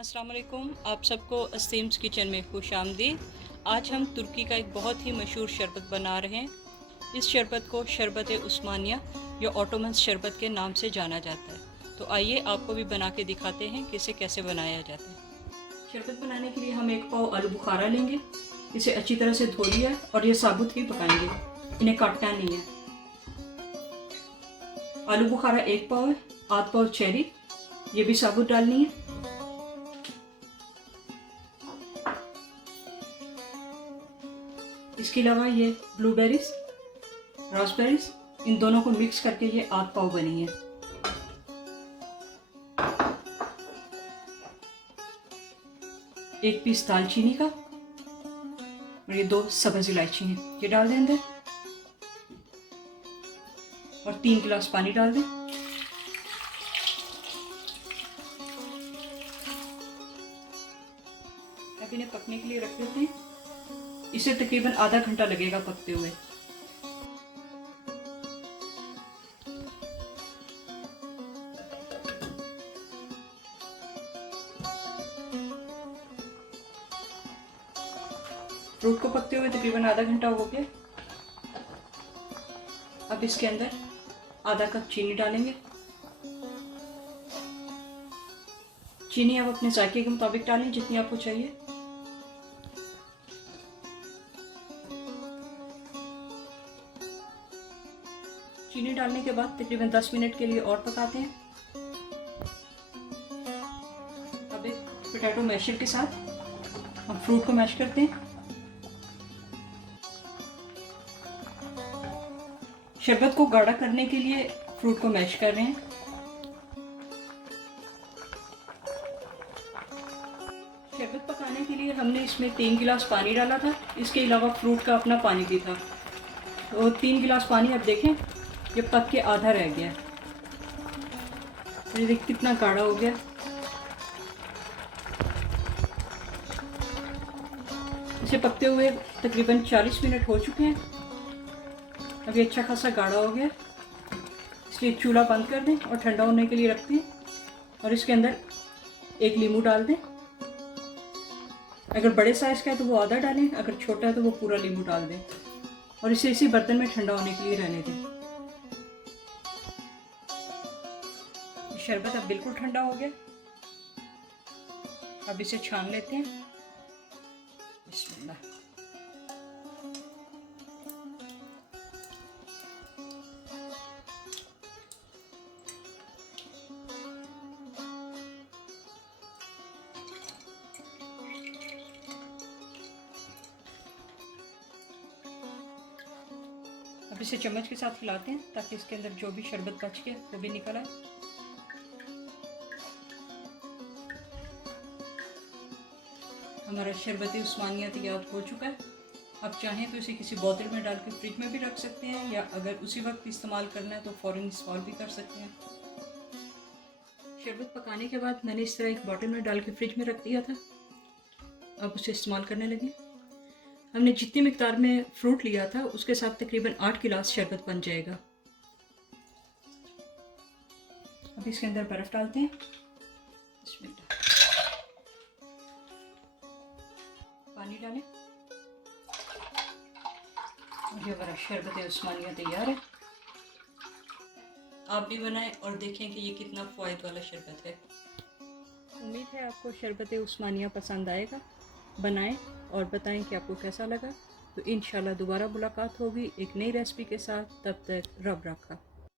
अस्सलाम वालेकुम, आप सबको असीम्स किचन में खुश आमदीद। आज हम तुर्की का एक बहुत ही मशहूर शरबत बना रहे हैं। इस शरबत को शरबत उस्मानिया या ऑटोमन शरबत के नाम से जाना जाता है। तो आइए आपको भी बना के दिखाते हैं कि इसे कैसे बनाया जाता है। शरबत बनाने के लिए हम 1 पाव आलू बुखारा लेंगे। इसे अच्छी तरह से धो लिया और ये साबुत ही पकाएंगे, इन्हें काटना नहीं है। आलू बुखारा 1 पाव है, आध पाव चेरी, ये भी साबुत डालनी है। इसके अलावा ये ब्लूबेरीज, रास्पबेरीज, इन दोनों को मिक्स करके ये आध पाव बनी है। एक पीस दालचीनी का और ये 2 सब्ज इलायची हैं, ये डाल दें अंदर और 3 गिलास पानी डाल दें। अब इन्हें पकने के लिए रख देते हैं। इसे तकरीबन आधा घंटा लगेगा पकते हुए। फ्रूट को पकते हुए तकरीबन आधा घंटा हो गया। अब इसके अंदर आधा कप चीनी डालेंगे। चीनी आप अपने जायके के मुताबिक डालें, जितनी आपको चाहिए। चीनी डालने के बाद तकरीबन 10 मिनट के लिए और पकाते हैं। अब एक पोटैटो मैशर के साथ हम फ्रूट को मैश करते हैं। शरबत को गाढ़ा करने के लिए फ्रूट को मैश कर रहे हैं। शरबत पकाने के लिए हमने इसमें 3 गिलास पानी डाला था। इसके अलावा फ्रूट का अपना पानी भी था। तो 3 गिलास पानी अब देखें ये पक के आधा रह गया। ये देख कितना गाढ़ा हो गया। इसे पकते हुए तकरीबन 40 मिनट हो चुके हैं। अब ये अच्छा खासा गाढ़ा हो गया, इसलिए चूल्हा बंद कर दें और ठंडा होने के लिए रख दें। और इसके अंदर 1 नींबू डाल दें। अगर बड़े साइज़ का है तो वो आधा डालें, अगर छोटा है तो वो पूरा नींबू डाल दें और इसे इसी बर्तन में ठंडा होने के लिए रहने दें। शरबत अब बिल्कुल ठंडा हो गया। अब इसे छान लेते हैं। बिस्मिल्लाह। अब इसे चम्मच के साथ हिलाते हैं ताकि इसके अंदर जो भी शरबत बच गया वो भी निकल आए। हमारा शरबत उस्मानिया तैयार हो चुका है। आप चाहें तो इसे किसी बोतल में डाल के फ्रिज में भी रख सकते हैं, या अगर उसी वक्त इस्तेमाल करना है तो फ़ौरन इस्तेमाल भी कर सकते हैं। शरबत पकाने के बाद मैंने इस तरह एक बोतल में डाल के फ्रिज में रख दिया था। अब उसे इस्तेमाल करने लगे। हमने जितनी मिकदार में फ्रूट लिया था उसके साथ तकरीबन 8 गिलास शरबत बन जाएगा। अब इसके अंदर बर्फ़ डालते हैं। पानी डालें और ये हमारा शरबत उस्मानिया तैयार है। आप भी बनाएं और देखें कि ये कितना फ़ायदा वाला शरबत है। उम्मीद है आपको शरबत उस्मानिया पसंद आएगा। बनाएं और बताएं कि आपको कैसा लगा। तो इंशाल्लाह दोबारा मुलाकात होगी एक नई रेसिपी के साथ। तब तक रब रखा।